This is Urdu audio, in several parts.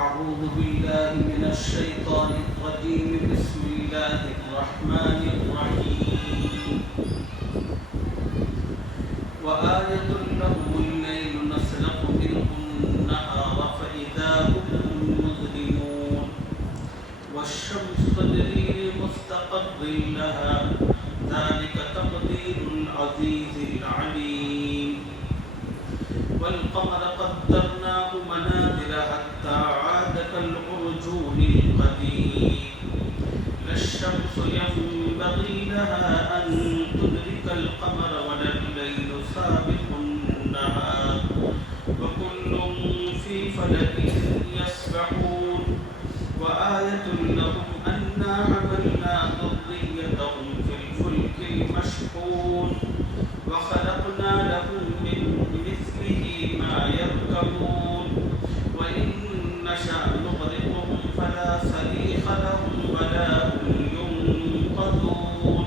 أعوذ بالله من الشيطان الرجيم بسم الله الرحمن الرحيم وآية لهم الليل نسلخ منه النهار فإذا هم مظلمون والشمس تجري لمستقر لها ذلك تقدير العزيز العليم والقمر قدرناه منازل حتى عاد كالعرجون القديم لا الشمس ينبغي لها أن تدرك القمر ولا الليل سابق النهار وكل في فلك يسبحون وآية لهم أنا حملنا ذريتهم في الفلك المشحون وخلقنا لهم من مثله ما يركبون وإن نشأ نغرقهم فلا صريخ لهم ولا هم ينقذون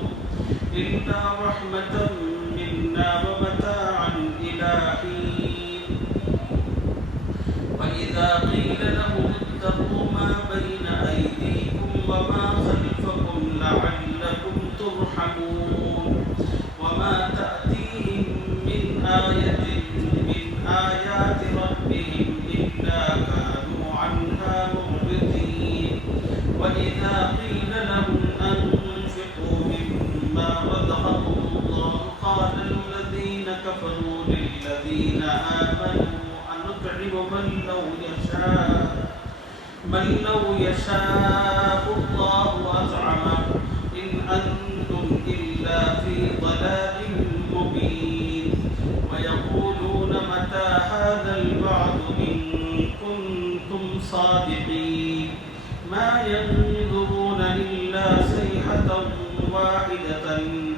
إلا رحمة منا ومتاعا إلى حين وإذا قيل لهم اتقوا ما بين أيديكم وما خلفكم لعلكم ترحمون وما تأتيهم من آية من آيات ربهم إلا كانوا عنها معرضين وإذا قيل لهم أنفقوا مما رزقكم الله قال الذين كفروا للذين آمنوا أنطعم من لو يشاء الله أطعمه إن أنتم إلا في ضلال مبين ويقولون متى هذا الوعد إن كنتم صادقين ما ينظرون إلا صيحة واحدة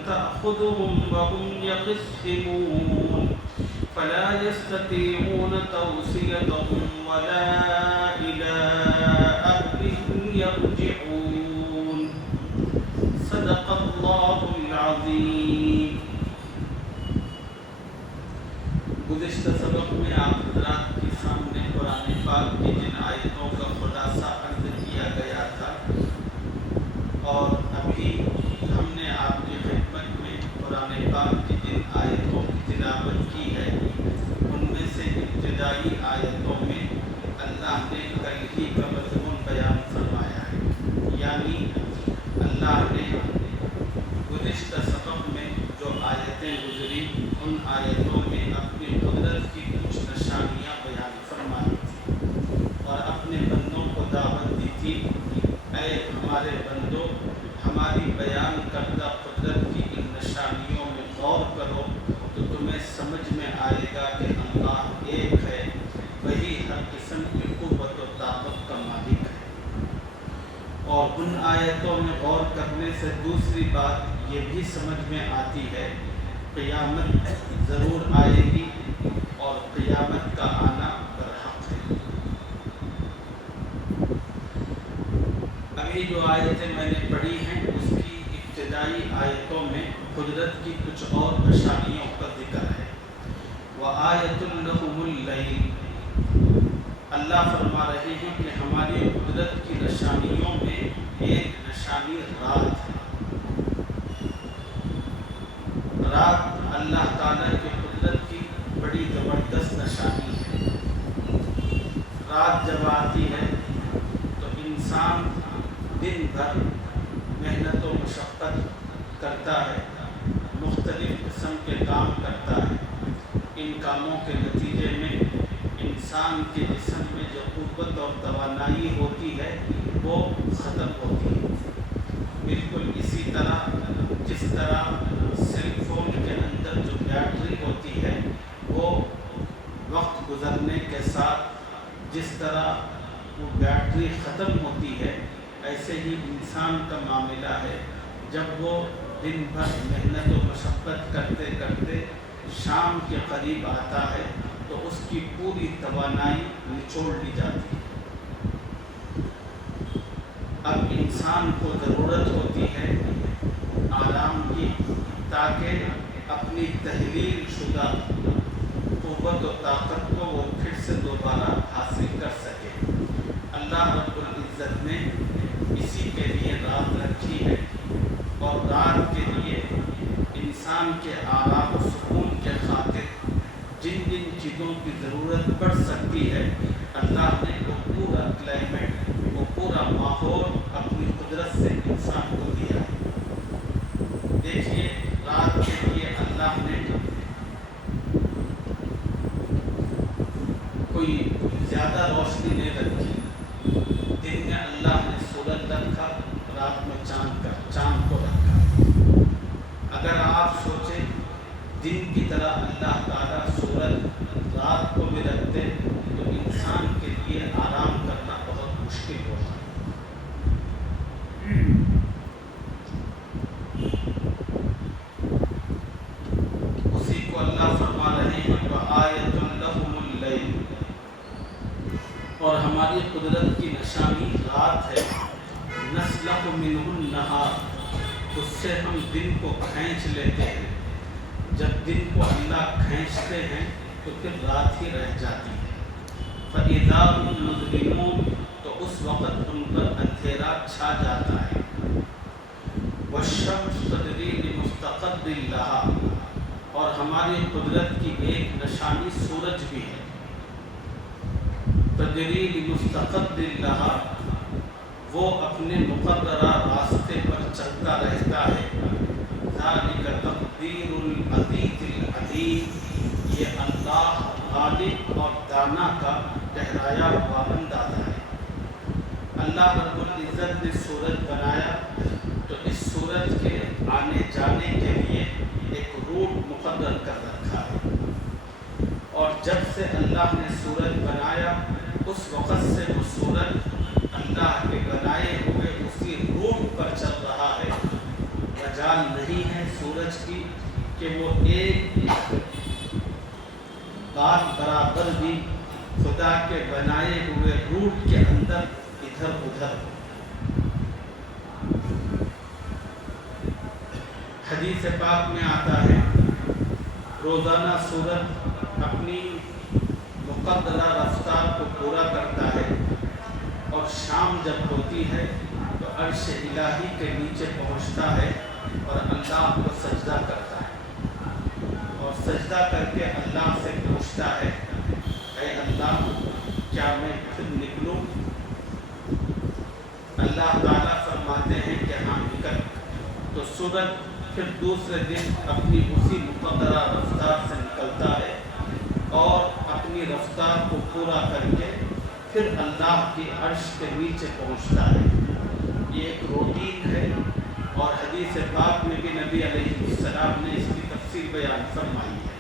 تأخذهم وهم يخصمون فلا يستطيعون توصية ولا إلى أهلهم يرجعون صدق الله العظیم. گزشتہ سبق میں آپ حضرات کے سامنے قرآن پاک کی جن آیتوں کا خلاصہ عرض کیا گیا تھا اور ابھی ہم نے آپ کی خدمت میں قرآن پاک کی جن آیتوں کی تلاوت کی ہے ان میں سے ابتدائی آیتوں میں اللہ نے کل ہی کا مضمون بیان فرمایا ہے، یعنی اللہ نے گزشتہ سبق میں جو آیتیں گزری ان آیتوں میں اپنی قدرت کی کچھ نشانیاں بیان فرمائی تھی اور اپنے بندوں کو دعوت دی تھی، اے ہمارے بندوں ہماری بیان کردہ قدرت کی ان نشانیوں میں غور کرو تو تمہیں سمجھ میں آئے گا کہ اللہ ایک ہے، وہی ہر قسم کی قوت و طاقت کا مالک ہے۔ اور ان آیتوں میں غور کرنے سے دوسری بات یہ بھی سمجھ میں آتی ہے قیامت ضرور آئے گی اور قیامت کا آنا برحق ہے۔ ابھی جو آیتیں میں نے پڑھی ہیں اس کی ابتدائی آیتوں میں قدرت کی کچھ اور نشانیوں کا ذکر ہے۔ وَآیَةٌ لَهُمُ اللَّيْلُ، اللہ فرما رہے ہیں کہ ہماری قدرت کی نشانیوں میں ایک نشانی رات ہے۔ رات اللہ تعالیٰ کی قدرت کی بڑی زبردست نشانی ہے۔ رات جب آتی ہے تو انسان دن بھر محنت و مشقت کرتا ہے، مختلف قسم کے کام کرتا ہے، ان کاموں کے نتیجے میں انسان کے جسم میں جو قوت اور توانائی ہوتی ہے وہ ختم ہوتی ہے۔ بالکل اسی طرح جس طرح سیل فون کے اندر جو بیٹری ہوتی ہے وہ وقت گزرنے کے ساتھ جس طرح وہ بیٹری ختم ہوتی ہے، ایسے ہی انسان کا معاملہ ہے۔ جب وہ دن بھر محنت و مشقت کرتے کرتے شام کے قریب آتا ہے تو اس کی پوری توانائی نچوڑ لی جاتی ہے۔ اب انسان کو ضرورت ہوتی ہے آرام کی تاکہ اپنی تحلیل شدہ قوت و طاقت کو وہ پھر سے دوبارہ حاصل کر سکے۔ بڑھتی ہے، اللہ نے وہ پورا کلائمیٹ، وہ پورا ماحول اپنی قدرت سے انسان کو دیا ہے۔ دیکھیے رات کے لیے اللہ نے کوئی زیادہ روشنی نہیں رکھی، دن میں اللہ نے سورج رکھا، رات میں چاند کو رکھا۔ اگر آپ سوچیں دن کی طرح اللہ تعالیٰ سورج رات کو بھی رکھتے تو انسان کے لیے آرام کرنا بہت مشکل ہوتا۔ اسی کو اللہ فرما رہے ہیں وَآیَةٌ لَهُمُ اللَّيْلُ، اور ہماری قدرت کی نشانی رات ہے، نَسْلَخُ مِنْهُ النَّهَارَ، اس سے ہم دن کو کھینچ لیتے ہیں۔ جب دن کو اللہ کھینچتے ہیں تو پھر رات ہی رہ جاتی ہے۔ فَإِذَا هُمْ مُظْلِمُونَ، تو اس وقت ان پر اندھیرا چھا جاتا ہے۔ وَالشَّمْسُ تَجْرِي لِمُسْتَقَرٍّ لَهَا، اور ہماری قدرت کی ایک نشانی سورج بھی ہے۔ تَجْرِي لِمُسْتَقَرٍّ لَهَا، وہ اپنے مقررہ راستے پر چلتا رہتا ہے۔ ذَلِكَ تَقْدِيرُ الْعَزِيزِ الْعَلِيمِ، یہ اللہ غالب اور دانا کا ٹھہرایا ہوا اندازہ ہے۔ اللہ رب العزت نے سورج بنایا تو اس سورج کے آنے جانے کے لیے ایک روٹ مقرر کر رکھا ہے، اور جب سے اللہ نے سورج بنایا اس وقت سے وہ سورج اللہ کے بنائے ہوئے اسی روٹ پر چل رہا ہے۔ مجال نہیں ہے سورج کی کہ وہ ایک بات برابر بھی خدا کے بنائے ہوئے روٹ کے اندر ادھر ادھر۔ حدیث پاک میں آتا ہے روزانہ سورج اپنی مقدرہ رفتار کو پورا کرتا ہے، اور شام جب ہوتی ہے تو عرش الہی کے نیچے پہنچتا ہے اور اللہ کو سجدہ کرتا ہے، اور سجدہ کر کے اللہ سے پوچھتا ہے اے اللہ کیا میں پھر نکلوں؟ اللہ تعالیٰ فرماتے ہیں کہ ہاں نکل۔ تو سورج پھر دوسرے دن اپنی اسی مقدرہ رفتار سے نکلتا ہے اور اپنی رفتار کو پورا کر کے پھر اللہ کی عرش کے نیچے پہنچتا ہے۔ یہ ایک روٹین ہے، اور حدیث پاک میں بھی نبی علیہ السلام نے اس کی تفصیل بیان فرمائی ہے۔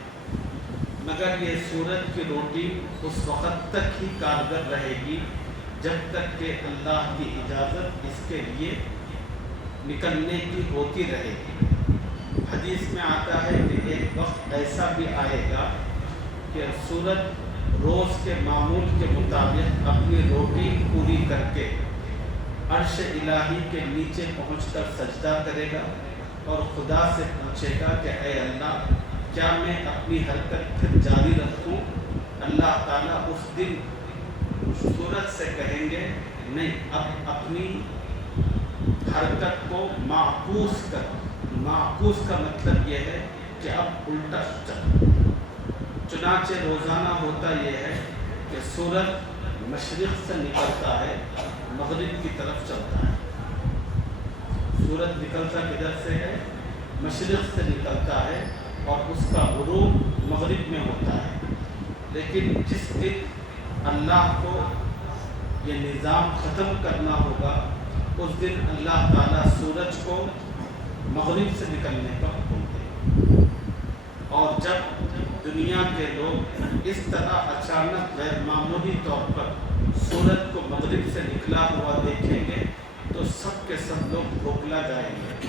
مگر یہ سورج کی روٹین اس وقت تک ہی کارگر رہے گی جب تک کہ اللہ کی اجازت اس کے لیے نکلنے کی ہوتی رہے گی۔ حدیث میں آتا ہے کہ ایک وقت ایسا بھی آئے گا کہ سورج روز کے معمول کے مطابق اپنی روٹین پوری کر کے عرش الہی کے نیچے پہنچ کر سجدہ کرے گا اور خدا سے پوچھے گا کہ اے اللہ کیا میں اپنی حرکت پھر جاری رکھوں؟ اللہ تعالیٰ اس دن سورج سے کہیں گے نہیں، اب اپنی حرکت کو معکوس کر۔ معکوس کا مطلب یہ ہے کہ اب الٹا چل۔ چنانچہ روزانہ ہوتا یہ ہے کہ سورج مشرق سے نکلتا ہے، مغرب کی طرف چلتا ہے۔ سورج نکلتا کدھر سے ہے؟ مشرق سے نکلتا ہے، اور اس کا غروب مغرب میں ہوتا ہے۔ لیکن جس دن اللہ کو یہ نظام ختم کرنا ہوگا اس دن اللہ تعالیٰ سورج کو مغرب سے نکلنے کا حکم دے، اور جب دنیا کے لوگ اس طرح اچانک غیر معمولی طور پر سورج کو مغرب سے نکلا ہوا دیکھیں گے تو سب کے سب لوگ بھوکلا جائیں گے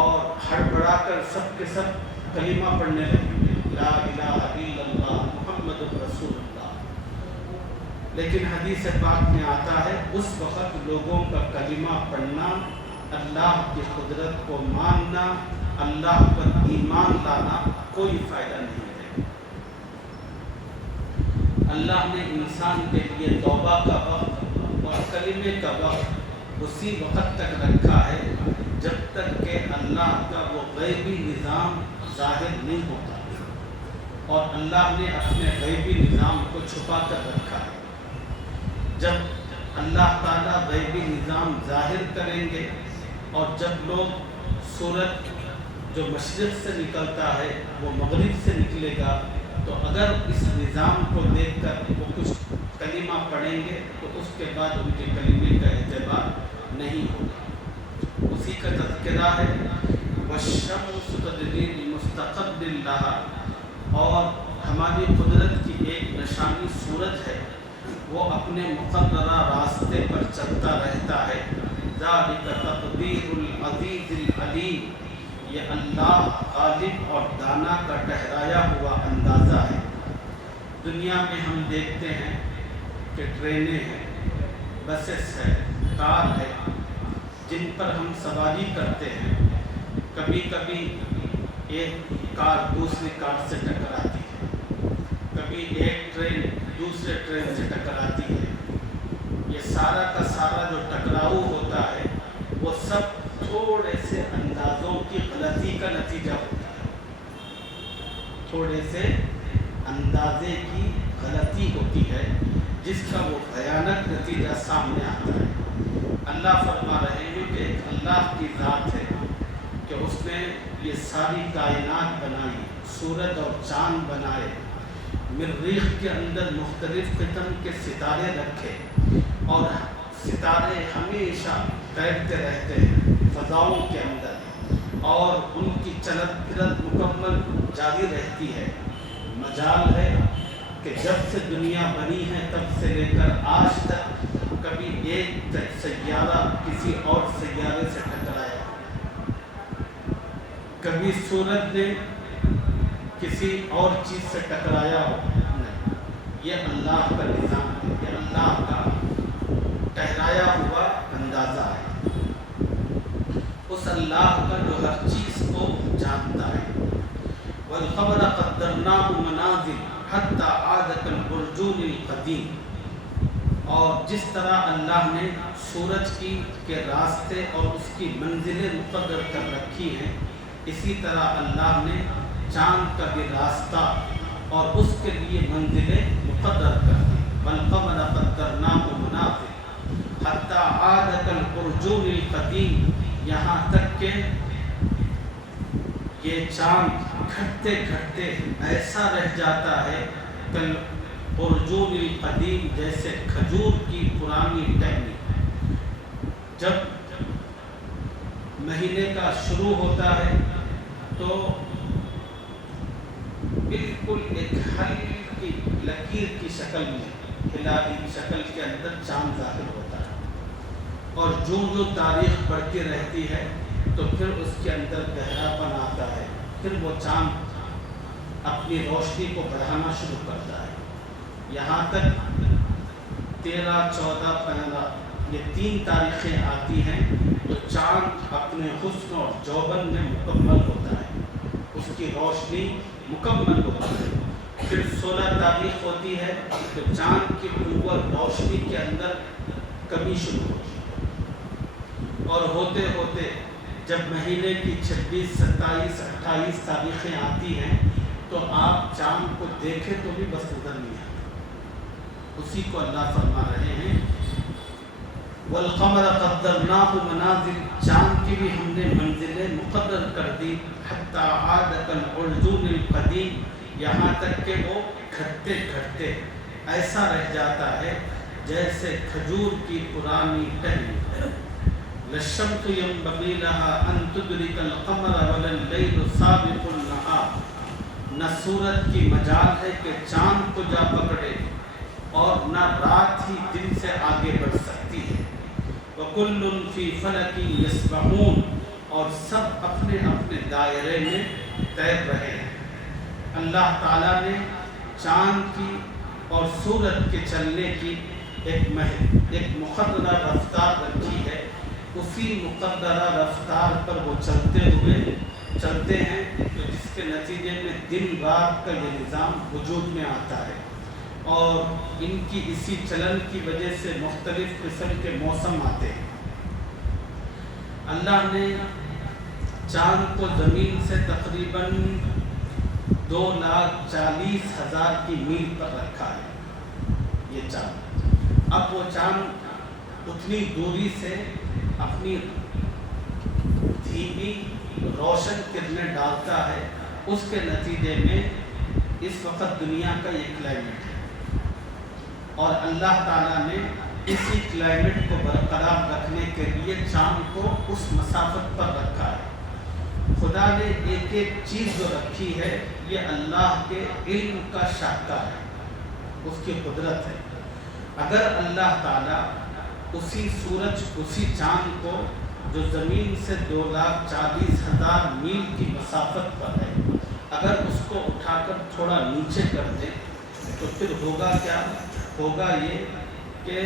اور ہڑبڑا کر سب کے سب کلمہ پڑھنے لگیں گے، لا الہ الا اللہ محمد رسول اللہ۔ لیکن حدیث پاک میں آتا ہے اس وقت لوگوں کا کلمہ پڑھنا، اللہ کی قدرت کو ماننا، اللہ پر ایمان لانا کوئی فائدہ نہیں ہے۔ اللہ نے انسان کے لیے توبہ کا وقت اور کلمے کا وقت اسی وقت تک رکھا ہے جب تک کہ اللہ کا وہ غیبی نظام ظاہر نہیں ہوتا۔ اور اللہ نے اپنے غیبی نظام کو چھپا کر رکھا ہے۔ جب اللہ تعالیٰ غیبی نظام ظاہر کریں گے اور جب لوگ سورج جو مشرق سے نکلتا ہے وہ مغرب سے نکلے گا، تو اگر اس نظام کو دیکھ کر وہ کچھ کلمہ پڑھیں گے تو اس کے بعد ان کے کلمے کا اعتبار نہیں ہوگا۔ اسی کا تذکرہ ہے وَالشَّمْسُ تَجْرِي لِمُسْتَقَرٍّ لَهَا، اور ہماری قدرت کی ایک نشانی سورج ہے، وہ اپنے مقررہ راستے پر چلتا رہتا ہے۔ ذَلِكَ تَقْدِيرُ الْعَزِيزِ الْعَلِيمِ، یہ اللہ غالب اور دانا کا ٹھہرایا ہوا اندازہ ہے۔ دنیا میں ہم دیکھتے ہیں کہ ٹرینیں ہیں، بسیں ہیں، کار ہے، جن پر ہم سواری کرتے ہیں۔ کبھی کبھی ایک کار دوسری کار سے ٹکراتی ہے، کبھی ایک ٹرین دوسرے ٹرین سے ٹکراتی ہے۔ یہ سارا کا سارا جو ٹکراؤ ہوتا ہے وہ سب تھوڑے سے اندازوں کی غلطی کا نتیجہ ہوتا ہے، تھوڑے سے اندازے کی غلطی ہوتی ہے جس کا وہ بھیانک نتیجہ سامنے آتا ہے۔ اللہ فرما رہے ہیں کہ ایک اللہ کی ذات ہے کہ اس نے یہ ساری کائنات بنائی، سورج اور چاند بنائے، مریخ کے اندر مختلف قسم کے ستارے رکھے، اور ستارے ہمیشہ تیرتے رہتے ہیں فضاؤں کے اندر، اور ان کی چلت پھرت مکمل جاری رہتی ہے۔ مجال ہے کہ جب سے دنیا بنی ہے تب سے لے کر آج تک کبھی ایک سیارہ کسی اور سیارے سے ٹکرایا، کبھی سورج نے کسی اور چیز سے ٹکرایا ہو نہیں۔ یہ اللہ کا نظام ہے، یہ اللہ کا ٹھہرایا ہوا اندازہ ہے، اس اللہ کا جو ہر چیز کو جانتا ہے۔ وَالْقَمَرَ قَدَّرْنَاهُ مَنَازِلَ حَتَّى عَادَ كَالْعُرْجُونِ الْقَدِيمِ، اور جس طرح اللہ نے سورج کے راستے اور اس کی منزلیں مقرر کر رکھی ہیں، اسی طرح اللہ نے چاند کا بھی راستہ اور اس کے لیے منزلیں مقرر کر دی۔ وَالْقَمَرَ قَدَّرْنَاهُ مَنَازِلَ حَتَّى عَادَ كَالْعُرْجُونِ الْقَدِيمِ، یہاں تک کہ یہ چاند گھٹتے گھٹتے ایسا رہ جاتا ہے کالعرجون القدیم، جیسے کھجور کی پرانی ٹہنی۔ جب مہینے کا شروع ہوتا ہے تو بالکل ایک ہلکی لکیر کی شکل میں، ہلالی شکل کے اندر چاند ظاہر ہوتا ہے، اور جو تاریخ بڑھتی رہتی ہے تو پھر اس کے اندر گہرا پن آتا ہے، پھر وہ چاند اپنی روشنی کو بڑھانا شروع کرتا ہے، یہاں تک 13، 14، 15 یہ 3 تاریخیں آتی ہیں تو چاند اپنے حسن اور جوبن میں مکمل ہوتا ہے، اس کی روشنی مکمل ہوتی ہے۔ پھر 16 تاریخ ہوتی ہے تو چاند کی قوت روشنی کے اندر کمی شروع ہوتی ہے، اور ہوتے ہوتے جب مہینے کی 26، 27، 28 تاریخیں آتی ہیں تو آپ چاند کو دیکھیں تو بھی بس نظر نہیں آتا۔ اسی کو اللہ فرما رہے ہیں وَالْقَمَرَ قَدَّرْنَاهُ مَنَازِلَ، چاند کی بھی ہم نے منزلیں مقرر کر دی، حَتَّى عَادَ كَالْعُرْجُونِ الْقَدِيمِ، یہاں تک کہ وہ گھٹتے گھٹتے ایسا رہ جاتا ہے جیسے کھجور کی پرانی ٹہنی۔ لَلشَّمْسُ يَنبَغِي لَهَا أَن تُدْرِكَ الْقَمَرَ وَلَا اللَّيْلُ سَابِقُ النَّهَارِ، نہ سورج کی مجال ہے کہ چاند کو جا پکڑے اور نہ رات ہی دن سے آگے بڑھ سکتی ہے۔ وَكُلٌّ فِي فَلَكٍ يَسْبَحُونَ، اور سب اپنے اپنے دائرے میں تیر رہے ہیں۔ اللہ تعالیٰ نے چاند کی اور سورج کے چلنے کی ایک مقررہ رفتار رکھی ہے، اسی مقررہ رفتار پر وہ چلتے ہیں تو جس کے نتیجے میں دن رات کا یہ نظام وجود میں آتا ہے، اور ان کی اسی چلن کی وجہ سے مختلف قسم کے موسم آتے ہیں۔ اللہ نے چاند کو زمین سے تقریباً 2,40,000 کی میل پر رکھا ہے یہ چاند۔ اب وہ چاند اتنی دوری سے اپنی دھیمی روشن کرنیں ڈالتا ہے، اس کے نتیجے میں اس وقت دنیا کا یہ کلائمیٹ ہے، اور اللہ تعالیٰ نے اسی کلائمیٹ کو برقرار رکھنے کے لیے چاند کو اس مسافت پر رکھا ہے۔ خدا نے ایک ایک چیز جو رکھی ہے یہ اللہ کے علم کا شاہکار ہے، اس کی قدرت ہے۔ اگر اللہ تعالیٰ اسی سورج، اسی چاند کو جو زمین سے 2,40,000 میل کی مسافت پر ہے، اگر اس کو اٹھا کر تھوڑا نیچے کر دیں تو پھر ہوگا کیا؟ ہوگا یہ کہ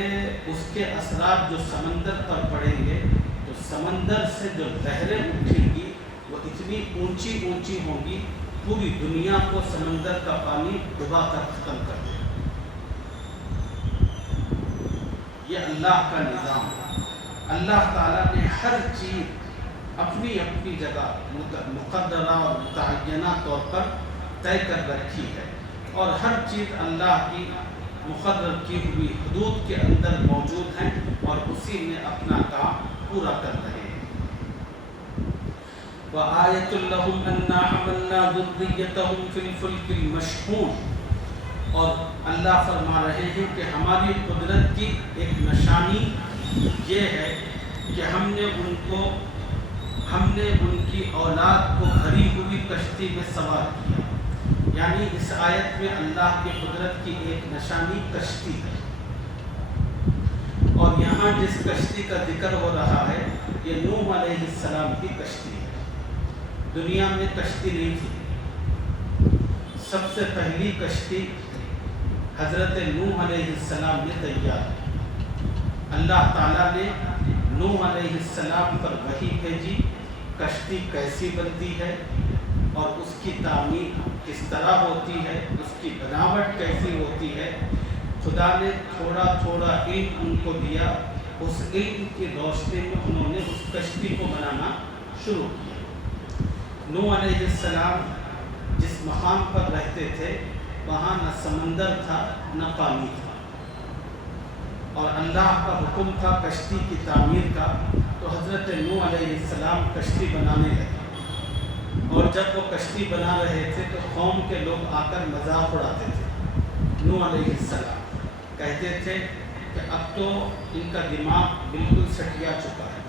اس کے اثرات جو سمندر پر پڑیں گے تو سمندر سے جو لہریں اٹھیں گی وہ اتنی اونچی اونچی ہوں گی، پوری دنیا کو سمندر کا پانی ڈبا کر ختم کر دے گا۔ یہ اللہ کا نظام ہے۔ اللہ تعالیٰ نے ہر چیز اپنی اپنی جگہ مقدرہ اور متعینہ طور پر طے کر رکھی ہے، اور ہر چیز اللہ کی مقرر کی ہوئی حدود کے اندر موجود ہیں اور اسی میں اپنا کام پورا کر رہے ہیں۔ وَآيَةٌ لَهُمْ أَنَّا حَمَلْنَا ذُرِّيَّتَهُمْ فِي الْفُلْكِ الْمَشْحُونِ، اور اللہ فرما رہے ہیں کہ ہماری قدرت کی ایک نشانی یہ ہے کہ ہم نے ان کی اولاد کو بھری ہوئی کشتی میں سوار کیا۔ یعنی اس آیت میں اللہ کی قدرت کی ایک نشانی کشتی ہے، اور یہاں جس کشتی کا ذکر ہو رہا ہے یہ نوح علیہ السلام کی کشتی ہے۔ دنیا میں کشتی نہیں تھی، سب سے پہلی کشتی حضرت نوح علیہ السلام نے تیار کی۔ اللہ تعالیٰ نے نوح علیہ السلام پر وحی بھیجی، کشتی کیسی بنتی ہے اور اس کی تعمیر کس طرح ہوتی ہے، اس کی بناوٹ کیسی ہوتی ہے۔ خدا نے تھوڑا تھوڑا علم ان کو دیا، اس علم کی روشنی میں انہوں نے اس کشتی کو بنانا شروع کیا۔ نوح علیہ السلام جس مقام پر رہتے تھے وہاں نہ سمندر تھا نہ پانی تھا، اور اللہ کا حکم تھا کشتی کی تعمیر کا، تو حضرت نوح علیہ السلام کشتی بنانے لگے، اور جب وہ کشتی بنا رہے تھے تو قوم کے لوگ آ کر مذاق اڑاتے تھے۔ نوح علیہ السلام کہتے تھے کہ اب تو ان کا دماغ بالکل سٹیا چکا ہے۔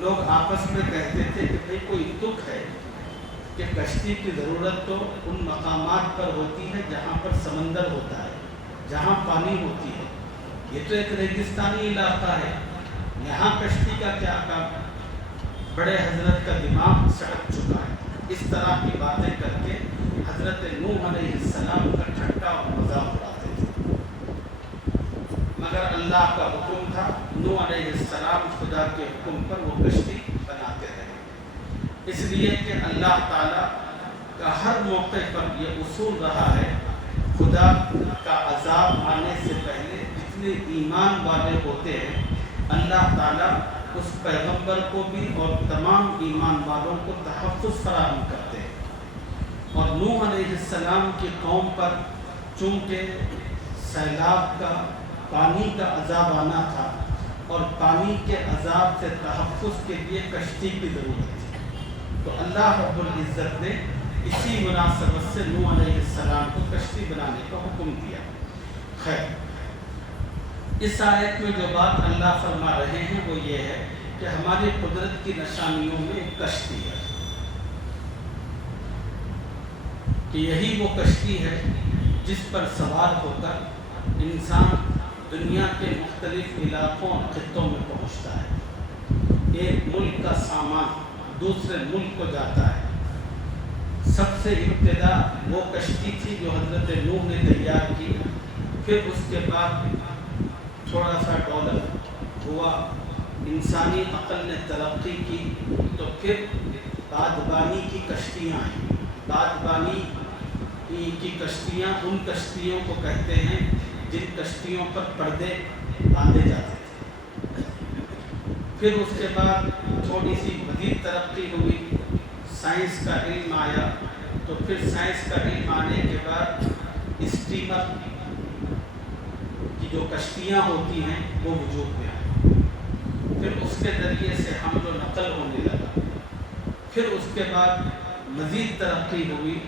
لوگ آپس میں کہتے تھے کہ بھئی کوئی تک ہے کہ کشتی کی ضرورت تو ان مقامات پر ہوتی ہے جہاں پر سمندر ہوتا ہے، جہاں پانی ہوتی ہے، یہ تو ایک ریگستانی علاقہ ہے، یہاں کشتی کا کیا کام؟ بڑے حضرت کا دماغ سڑک چکا ہے۔ اس طرح کی باتیں کر کے حضرت نوح علیہ السلام کا ٹھٹا اور مذاق اڑاتے تھے، مگر اللہ کا حکم تھا، نوح علیہ السلام خدا کے حکم پر وہ کشتی بناتے رہے۔ اس لیے کہ اللہ تعالیٰ کا ہر موقع پر یہ اصول رہا ہے، خدا کا عذاب آنے سے پہلے جتنے ایمان والے ہوتے ہیں اللہ تعالیٰ اس پیغمبر کو بھی اور تمام ایمان والوں کو تحفظ فراہم کرتے ہیں۔ اور نوح علیہ السلام کی قوم پر چونکہ سیلاب کا، پانی کا عذاب آنا تھا، اور پانی کے عذاب سے تحفظ کے لیے کشتی کی ضرورت تھی، تو اللہ رب العزت نے اسی مناسبت سے نوح علیہ السلام کو کشتی بنانے کا حکم دیا۔ خیر، اس آیت میں جو بات اللہ فرما رہے ہیں وہ یہ ہے کہ ہماری قدرت کی نشانیوں میں ایک کشتی ہے، کہ یہی وہ کشتی ہے جس پر سوار ہو کر انسان دنیا کے مختلف علاقوں اور خطوں میں پہنچتا ہے۔ ایک ملک کا سامان دوسرے ملک کو جاتا ہے۔ سب سے ابتدا وہ کشتی تھی جو حضرت نوح نے تیار کی، پھر اس کے بعد تھوڑا سا ڈیولپ ہوا، انسانی عقل نے ترقی کی، تو پھر بادبانی کی کشتیاں آئیں۔ بادبانی کی کشتیاں ان کشتیوں کو کہتے ہیں جن کشتیوں پر پردے باندھے جاتے تھے۔ پھر اس کے بعد تھوڑی سی مزید ترقی ہوئی، سائنس کا علم آیا، تو پھر سائنس کا علم آنے کے بعد اسٹیمر کی جو کشتیاں ہوتی ہیں وہ وجود میں آئی، پھر اس کے ذریعے سے حمل و نقل ہونے لگا، پھر اس کے بعد مزید ترقی ہوئی،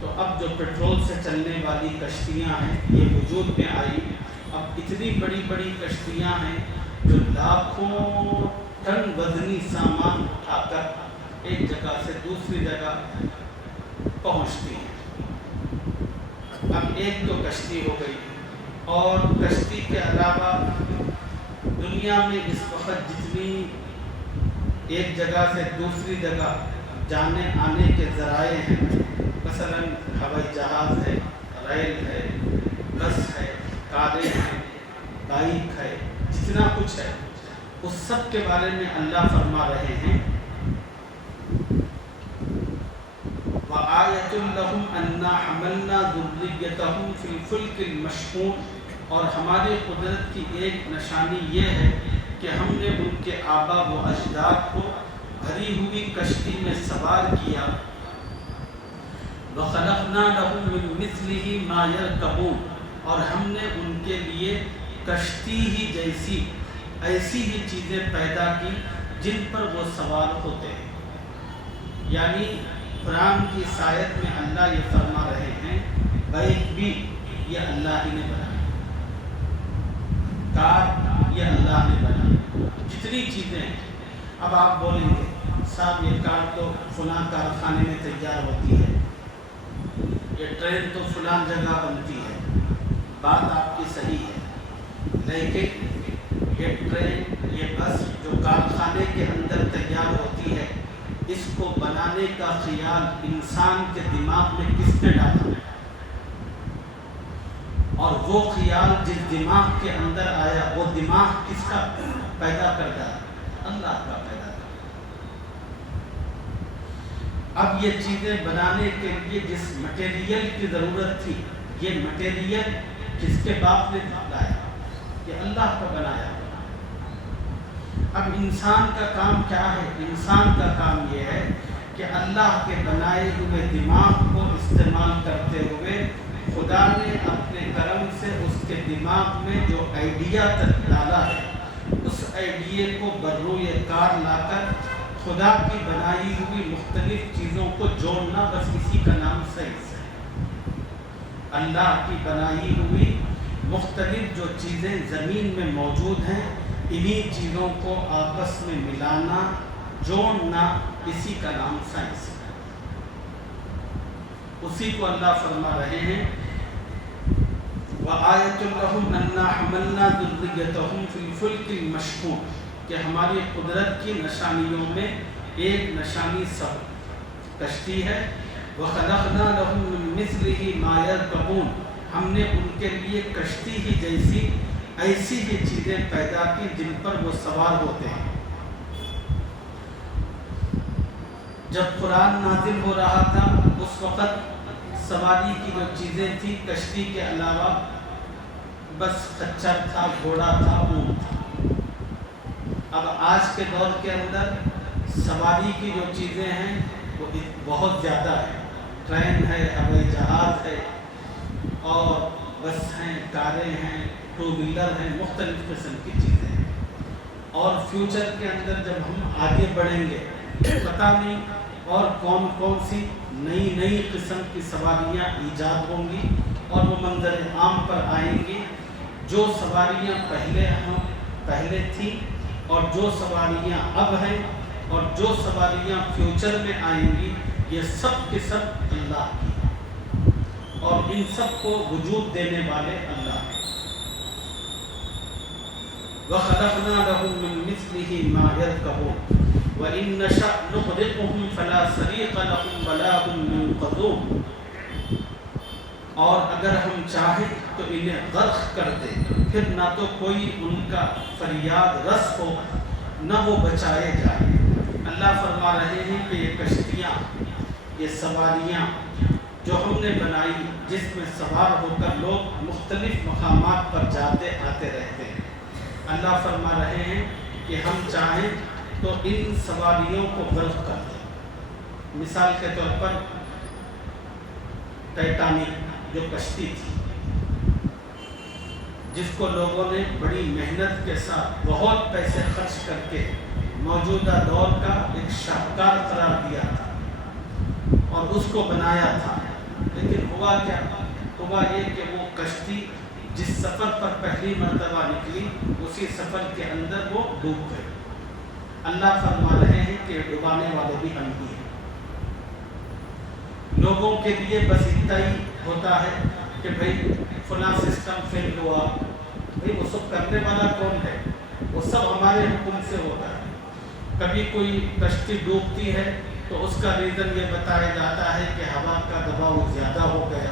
تو اب جو پیٹرول سے چلنے والی کشتیاں ہیں یہ وجود میں آئی۔ اب اتنی بڑی بڑی کشتیاں ہیں جو لاکھوں ٹن وزنی سامان اٹھا کر ایک جگہ سے دوسری جگہ پہنچتی ہیں۔ اب ایک تو کشتی ہو گئی، اور کشتی کے علاوہ دنیا میں اس وقت جتنی ایک جگہ سے دوسری جگہ جانے آنے کے ذرائع ہیں، مثلا ہوائی جہاز ہے، ریل ہے، بس ہے، کاریں ہیں، بائک ہے، جتنا کچھ ہے اس سب کے بارے میں اللہ فرما رہے ہیں وَآیَةٌ لَهُمْ أَنَّا حَمَلْنَا ذُرِّيَّتَهُمْ فِي الْفُلْكِ الْمَشْحُونِ، اور ہماری قدرت کی ایک نشانی یہ ہے کہ ہم نے ان کے آبا و اجداد کو بھری ہوئی کشتی میں سوار کیا، وَخَلَقْنَا لَهُم مِّن مِّثْلِهِ مَا يَرْكَبُونَ، اور ہم نے ان کے لیے کشتی ہی جیسی ایسی ہی چیزیں پیدا کی جن پر وہ سوار ہوتے ہیں۔ یعنی قرآن کی سایت میں اللہ یہ فرما رہے ہیں بائک بھی یہ اللہ ہی نے بنائی، کار یہ اللہ نے بنائی، جتنی چیزیں ہیں۔ اب آپ بولیں گے صاحب یہ کار تو فلاں کارخانے میں تیار ہوتی ہے، یہ ٹرین تو فلاں جگہ بنتی ہے، بات آپ کی صحیح ہے، لیکن یہ ٹرین یہ بس جو کارخانے کے اندر تیار ہوتی ہے، اس کو بنانے کا خیال انسان کے دماغ میں کس نے ڈالا، اور وہ خیال جس دماغ کے اندر آیا وہ دماغ کس کا پیدا کرتا ہے؟ اللہ کا پیدا کرتا۔ اب یہ چیزیں بنانے کے لیے جس مٹیریل کی ضرورت تھی، یہ مٹیریل کس کے باپ نے لایا؟ یہ اللہ کا بنایا۔ اب انسان کا کام کیا ہے؟ انسان کا کام یہ ہے کہ اللہ کے بنائے ہوئے دماغ کو استعمال کرتے ہوئے خدا نے اپنے کرم سے اس کے دماغ میں جو آئیڈیا ڈالا ہے، اس آئیڈیا کو بروئے کار لا کر خدا کی بنائی ہوئی مختلف چیزوں کو جوڑنا، بس اسی کا نام سائنس ہے۔ اللہ کی بنائی ہوئی مختلف جو چیزیں زمین میں موجود ہیں، انہی چیزوں کو آپس میں ملانا، جوڑنا، اسی کا نام سائنس ہے۔ اسی کو اللہ فرما رہے ہیں وَآیَةٌ لَهُمْ أَنَّا حَمَلْنَا ذُرِّيَّتَهُمْ فِي الْفُلْكِ الْمَشْحُونِ، کہ ہماری قدرت کی نشانیوں میں ایک نشانی سب کشتی ہے۔ وَخَلَقْنَا لَهُم مِّن مِّثْلِهِ مَا يَرْكَبُونَ، ہم نے ان کے لیے کشتی ہی جیسی ایسی ہی چیزیں پیدا کی جن پر وہ سوار ہوتے ہیں۔ جب قرآن نازل ہو رہا تھا اس وقت سواری کی جو چیزیں تھی کشتی کے علاوہ بس خچر تھا، گھوڑا تھا، اونٹ تھا۔ اب آج کے دور کے اندر سواری کی جو چیزیں ہیں وہ بہت زیادہ ہیں، ٹرین ہے، ہوائی جہاز ہے، اور بس ہیں، کاریں ہیں، ٹو ویلر ہیں، مختلف قسم کی چیزیں ہیں۔ اور فیوچر کے اندر جب ہم آگے بڑھیں گے پتہ نہیں اور کون کون سی نئی نئی قسم کی سواریاں ایجاد ہوں گی اور وہ منظر عام پر آئیں گی۔ جو سواریاں پہلے تھیں اور جو سواریاں اب ہیں اور جو سواریاں فیوچر میں آئیں گی، یہ سب کے سب اللہ کی ہیں، اور ان سب کو وجود دینے والے اللہ ہیں۔ وَخَلَقْنَا لَهُم مِّن مِّثْلِهِ مَا يَرْكَبُونَ وَإِن نَّشَأْ نُغْرِقْهُمْ فَلَا صَرِيخَ لَهُمْ وَلَا هُمْ يُنقَذُونَ، اور اگر ہم چاہیں تو انہیں غرق کر دیں، پھر نہ تو کوئی ان کا فریاد رس ہو نہ وہ بچائے جائیں۔ اللہ فرما رہے ہیں کہ یہ کشتیاں، یہ سواریاں جو ہم نے بنائی جس میں سوار ہو کر لوگ مختلف مقامات پر جاتے آتے رہتے ہیں، اللہ فرما رہے ہیں کہ ہم چاہیں تو ان سواریوں کو غرق کر دیں، مثال کے طور پر ٹائٹینک جو کشتی تھی، جس کو لوگوں نے بڑی محنت کے ساتھ بہت پیسے خرچ کر کے موجودہ دور کا ایک شاہکار قرار دیا تھا اور اس کو بنایا تھا، لیکن ہوا کیا؟ ہوا یہ کہ وہ کشتی جس سفر پر پہلی مرتبہ نکلی اسی سفر کے اندر وہ ڈوب گئی۔ اللہ فرما رہے ہیں کہ ڈبانے والے بھی ہم ہی ہیں۔ لوگوں کے لیے بس اتنا ہی ہوتا ہے کہ بھئی فلاں سسٹم فیل ہوا، بھئی وہ سب کرنے والا کون ہے؟ وہ سب ہمارے حکم سے ہوتا ہے۔ کبھی کوئی کشتی ڈوبتی ہے تو اس کا ریزن یہ بتایا جاتا ہے کہ ہوا کا دباؤ زیادہ ہو گیا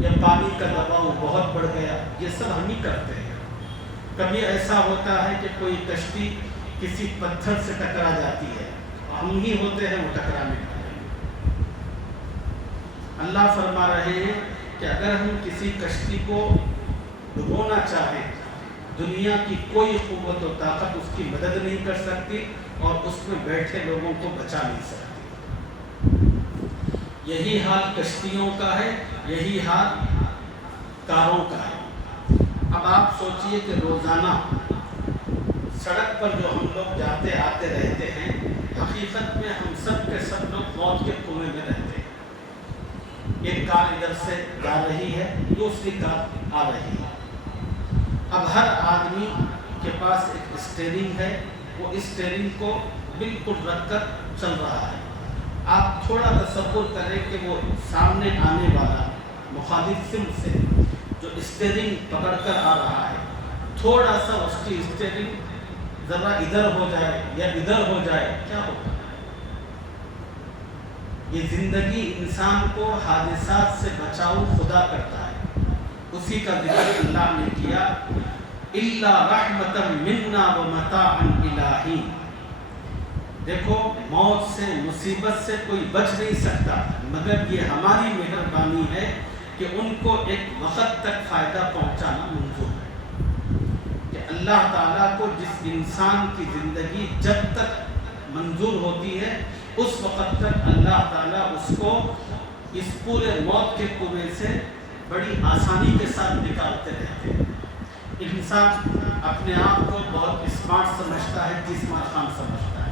یا پانی کا دباؤ بہت بڑھ گیا، یہ سب ہم ہی کرتے ہیں۔ کبھی ایسا ہوتا ہے کہ کوئی کشتی کسی پتھر سے ٹکرا جاتی ہے، ہم ہی ہوتے ہیں وہ ٹکرانے والے۔ اللہ فرما رہے ہیں کہ اگر ہم کسی کشتی کو ڈبونا چاہیں، دنیا کی کوئی قوت و طاقت اس کی مدد نہیں کر سکتی اور اس میں بیٹھے لوگوں کو بچا نہیں سکتی۔ یہی حال کشتیوں کا ہے، یہی حال کاروں کا ہے۔ اب آپ سوچئے کہ روزانہ سڑک پر جو ہم لوگ جاتے آتے رہتے ہیں، حقیقت میں ہم سب کے سب لوگ موت کے کنویں میں رہتے ہیں۔ ایک کار ادھر سے جا رہی ہے، دوسری کار آ رہی ہے۔ اب ہر آدمی کے پاس ایک اسٹیئرنگ ہے، وہ اسٹیئرنگ کو بالکل رکھ کر چل رہا ہے۔ آپ تھوڑا تصور کریں کہ وہ سامنے آنے والا مخالف سمت سے جو اسٹیئرنگ پکڑ کر آ رہا ہے، تھوڑا سا اس کی اسٹیئرنگ ذرا ادھر ہو جائے یا ادھر ہو جائے، کیا ہوگا؟ یہ زندگی انسان کو حادثات سے بچاؤ خدا کرتا ہے، اسی کا ذکر اللہ نے کیا، اِلَّا رَحْمَةً مِنَّا وَمَتَاعًا إِلَٰهِي۔ دیکھو، موت سے مصیبت سے کوئی بچ نہیں سکتا مگر یہ ہماری مہربانی ہے کہ ان کو ایک وقت تک فائدہ پہنچانا منظور ہے، کہ اللہ تعالیٰ کو جس انسان کی زندگی جب تک منظور ہوتی ہے اس وقت تک اللہ تعالیٰ اس کو اس پورے موت کے کنویں سے بڑی آسانی کے ساتھ نکالتے رہتے ہیں۔ انسان اپنے آپ کو بہت اسمارٹ سمجھتا ہے، جسمارٹ خان سمجھتا ہے،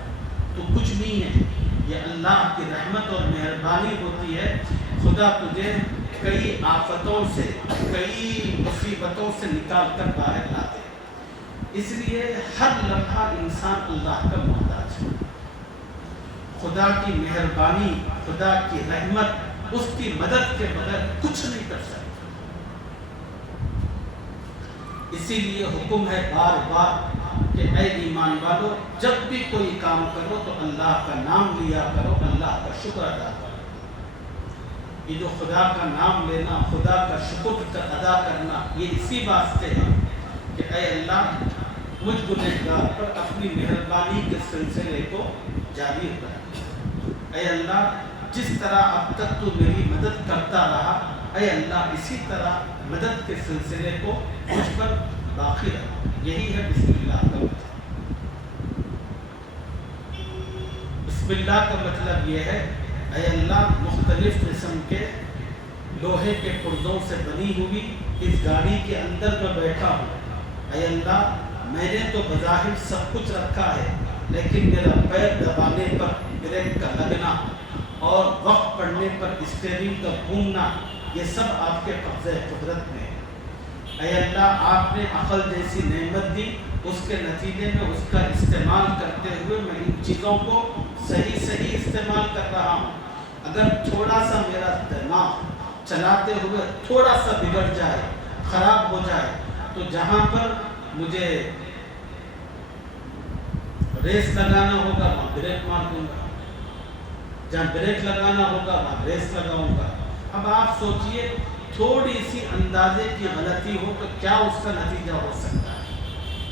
تو کچھ نہیں ہے، یہ اللہ کی رحمت اور مہربانی ہوتی ہے۔ خدا تجھے کئی آفتوں سے، کئی مصیبتوں سے نکال کر باہر لاتے، اس لیے ہر لمحہ انسان اللہ کا محتاج ہے۔ خدا کی مہربانی، خدا کی رحمت، اس کی مدد کے بغیر کچھ نہیں کر سکتا۔ اسی لیے حکم ہے بار بار کہ اے ایمان والو، جب بھی کوئی کام کرو تو اللہ کا نام لیا کرو، اللہ کا شکر ادا کرو۔ یہ جو خدا کا نام لینا، خدا کا شکر ادا کرنا، یہ اسی واسطے ہے کہ اے اللہ مجھ گنہگار پر اپنی مہربانی کے سلسلے کو جاری رکھ۔ اے اللہ جس طرح اب تک تو میری مدد کرتا رہا، اے اللہ اسی طرح مدد کے سلسلے کو مجھ پر باقی رکھ۔ یہی ہے بسم اللہ کا مطلب۔ بسم اللہ کا مطلب یہ ہے اے اللہ مختلف قسم کے لوہے کے پرزوں سے بنی ہوئی اس گاڑی کے اندر میں بیٹھا ہوں، اے اللہ میں نے تو بظاہر سب کچھ رکھا ہے لیکن میرا پیر دبانے پر بریک کا لگنا اور وقت پڑنے پر اسٹیئرنگ کا گھومنا، یہ سب آپ کے قبضۂ قدرت میں ہے۔ اے اللہ آپ نے عقل جیسی نعمت دی، اس کے نتیجے میں اس کا استعمال کرتے ہوئے میں ان چیزوں کو صحیح استعمال کر رہا ہوں۔ اگر تھوڑا سا میرا دماغ چلاتے ہوئے تھوڑا سا بگڑ جائے، خراب ہو جائے، تو جہاں پر مجھے ریس لگانا ہوگا وہاں بریک مار دوں گا، جہاں بریک لگانا ہوگا وہاں ریس لگاؤں گا۔ اب آپ سوچئے تھوڑی سی اندازے کی غلطی ہو تو کیا اس کا نتیجہ ہو سکتا ہے؟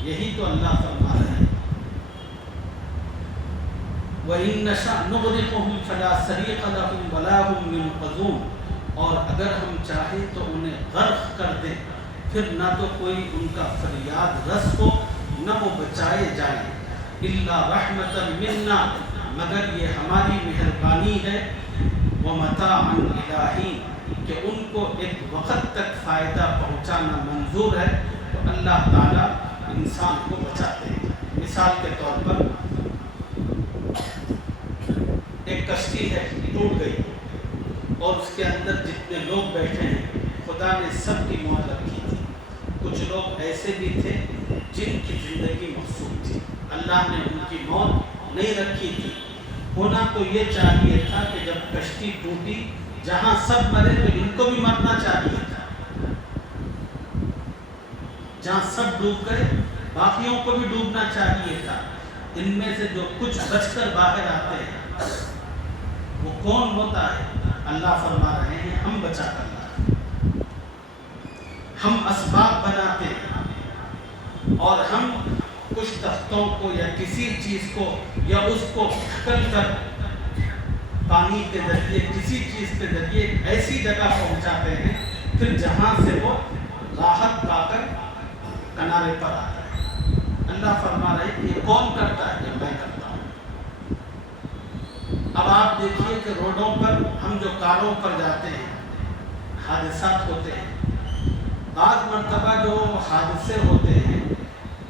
یہی تو اللہ فرما رہا ہے، وَإِن نَّشَأْ نُغْرِقْهُمْ فَلَا صَرِيخَ لَهُمْ وَلَا هُمْ يُنقَذُونَ۔ اور اگر ہم چاہیں تو انہیں غرق کر دیں، پھر نہ تو کوئی ان کا فریاد رس ہو، نہ وہ بچائے جائیں۔ إِلَّا رَحْمَةً مِنَّا، مگر یہ ہماری مہربانی ہے، ومتاعا الہی، کہ ان کو ایک وقت تک فائدہ پہنچانا منظور ہے، تو اللہ تعالیٰ انسان کو بچاتے ہیں۔ مثال کے طور پر ایک کشتی ہے، ٹوٹ گئی، اور اس کے اندر جتنے لوگ بیٹھے ہیں خدا نے سب کی موت رکھی تھی۔ کچھ لوگ ایسے بھی تھے جن کی زندگی مقصود تھی، اللہ نے ان کی موت نہیں رکھی تھی۔ ہونا تو یہ چاہیے تھا کہ جب کشتی ٹوٹی، جہاں سب مرے تو ان کو بھی مرنا چاہیے تھا، جہاں سب ڈوب گئے باقیوں کو بھی ڈوبنا چاہیے تھا۔ ان میں سے جو کچھ بچ کر باہر آتے ہیں وہ کون ہوتا ہے؟ اللہ فرما رہے ہیں ہم بچا کر لاتے، ہم اسباب بناتے ہیں، اور ہم کچھ تختوں کو یا کسی چیز کو یا اس کو ڈھکل کر پانی کے ذریعے کسی چیز کے ذریعے ایسی جگہ پہنچاتے ہیں پھر جہاں سے وہ راحت پا کر کنارے پر آتا ہے۔ اللہ فرما رہے ہیں یہ کون کرتا ہے؟ یہ میں کرتا ہوں۔ اب آپ دیکھیے کہ روڈوں پر ہم جو کاروں پر جاتے ہیں حادثات ہوتے ہیں، بعض مرتبہ جو حادثے ہوتے ہیں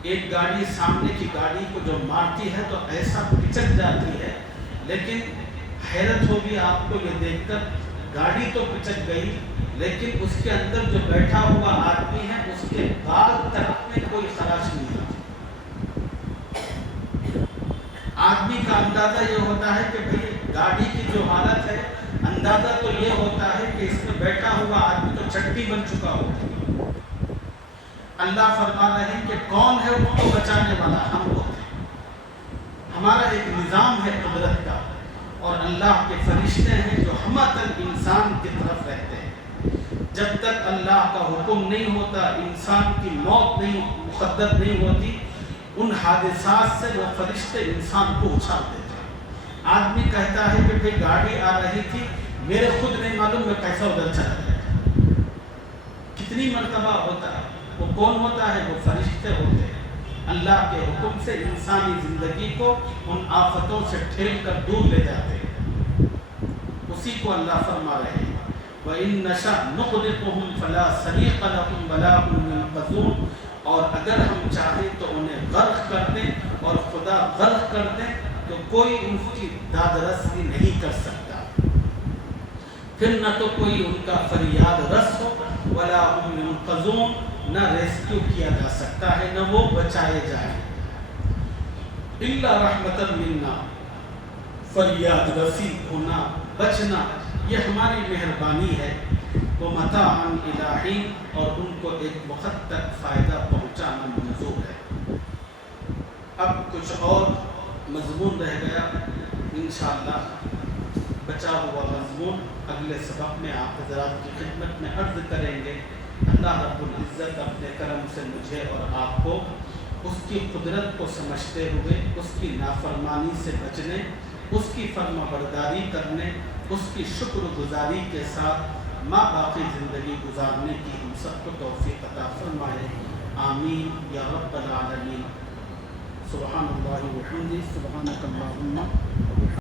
ایک گاڑی سامنے کی گاڑی کو جو مارتی ہے تو ایسا پچک جاتی ہے، لیکن حیرت ہوگی آپ کو یہ دیکھ کر، گاڑی تو پچک گئی لیکن اس کے اندر جو بیٹھا ہوا آدمی ہے اس کے بال تک میں کوئی خراش نہیں ہوتی۔ آدمی کا اندازہ یہ ہوتا ہے کہ بھئی گاڑی کی جو حالت ہے، اندازہ تو یہ ہوتا ہے کہ اس میں بیٹھا ہوا آدمی تو چٹی بن چکا ہوتا ہے۔ اللہ فرما رہے ہیں کہ کون ہے ان کو بچانے والا؟ ہم ہوتے ہیں۔ ہمارا ایک نظام ہے قدرت کا، اور اللہ کے فرشتے ہیں جو ہمتاً انسان کی طرف رہتے ہیں۔ جب تک اللہ کا حکم نہیں ہوتا، انسان کی موت نہیں مقدر نہیں ہوتی، ان حادثات سے وہ فرشتے انسان کو اچھال دیتے ہیں۔ آدمی کہتا ہے کہ بھئی گاڑی آ رہی تھی، میرے خود نہیں معلوم میں کیسا ادھر چلا گیا۔ کتنی مرتبہ ہوتا ہے؟ وہ کون ہوتا ہے؟ وہ فرشتے ہوتے ہیں۔ اللہ کے حکم سے انسانی زندگی کو ان آفتوں سے ٹھیل کر دور لے جاتے ہیں۔ اسی کو اللہ فرما رہے ہیں وَإِن نَشَأْ نُغْرِقْهُمْ فَلَا صَرِيخَ لَهُمْ وَلَا هُمْ يُنقَذُونَ، اور اگر ہم چاہیں تو انہیں غرق کر دیں، اور خدا غرق کر دیں تو کوئی ان کی داد رسی نہیں کر سکتا، پھر نہ تو کوئی ان کا فریاد رس ہو، وَلَا هُمْ يُنقَذُونَ، نہ ریسکیو کیا جا سکتا ہے، نہ وہ بچائے جائیں۔ إِلَّا رَحْمَةً مِنَّا، فریاد رسی ہونا، بچنا یہ ہماری مہربانی ہے، وَمَتَاعًا إِلَىٰ، اور ان کو ایک وقت تک فائدہ پہنچانا منظور ہے۔ اب کچھ اور مضمون رہ گیا، انشاءاللہ بچا ہوا مضمون اگلے سبق میں آپ حضرات کی خدمت میں عرض کریں گے۔ اللہ رب العزت اپنے کرم سے مجھے اور آپ کو اس کی قدرت کو سمجھتے ہوئے اس کی نافرمانی سے بچنے، اس کی فرما برداری کرنے، اس کی شکر گزاری کے ساتھ ماں باقی زندگی گزارنے کی ہم سب کو توفیق عطا فرمائے، آمین یا رب العالمین۔ سبحان اللہ و بحمدہ، سبحانک اللہم